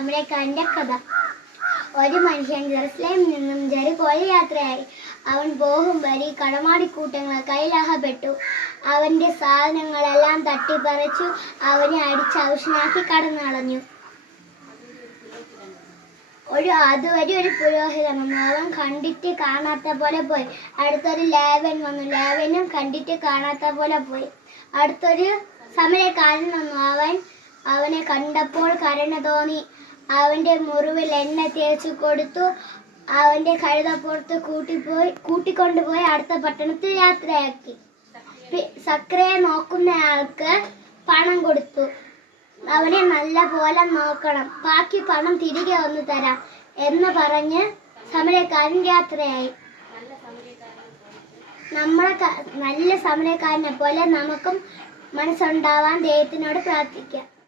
സമരക്കാരന്റെ കഥ. ഒരു മനുഷ്യൻ ജെറുസലേമിൽ നിന്നും ജെറിക്കോയിൽ യാത്രയായി. അവൻ പോകും വഴി കടമാടിക്കൂട്ടങ്ങൾ കയ്യിലകപ്പെട്ടു. അവന്റെ സാധനങ്ങളെല്ലാം തട്ടിപ്പറിച്ചു അവനെ അടിച്ച് അവശനാക്കി കടന്നു കളഞ്ഞു. അതുവരെ ഒരു പുരോഹിതൻ വന്നു. അവൻ കണ്ടിട്ട് കാണാത്ത പോലെ പോയി. അടുത്തൊരു ലേവ്യൻ വന്നു. ലേവ്യനും കണ്ടിട്ട് കാണാത്ത പോലെ പോയി. അടുത്തൊരു സമരക്കാരൻ വന്നു. അവനെ കണ്ടപ്പോൾ കരുണ തോന്നി. അവന്റെ മുറിവിൽ എണ്ണ തേച്ചു കൊടുത്തു. അവന്റെ കഴുതപ്പുറത്ത് കൂട്ടിക്കൊണ്ടുപോയി അടുത്ത പട്ടണത്തിൽ യാത്രയാക്കി. സക്രിയെ നോക്കുന്നയാൾക്ക് പണം കൊടുത്തു. അവനെ നല്ല പോലെ നോക്കണം, ബാക്കി പണം തിരികെ വന്നു തരാം എന്ന് പറഞ്ഞ് സമരക്കാരൻ യാത്രയായി. നല്ല സമരക്കാരനെ പോലെ നമുക്കും മനസ്സുണ്ടാവാൻ ദൈവത്തിനോട് പ്രാർത്ഥിക്കാം.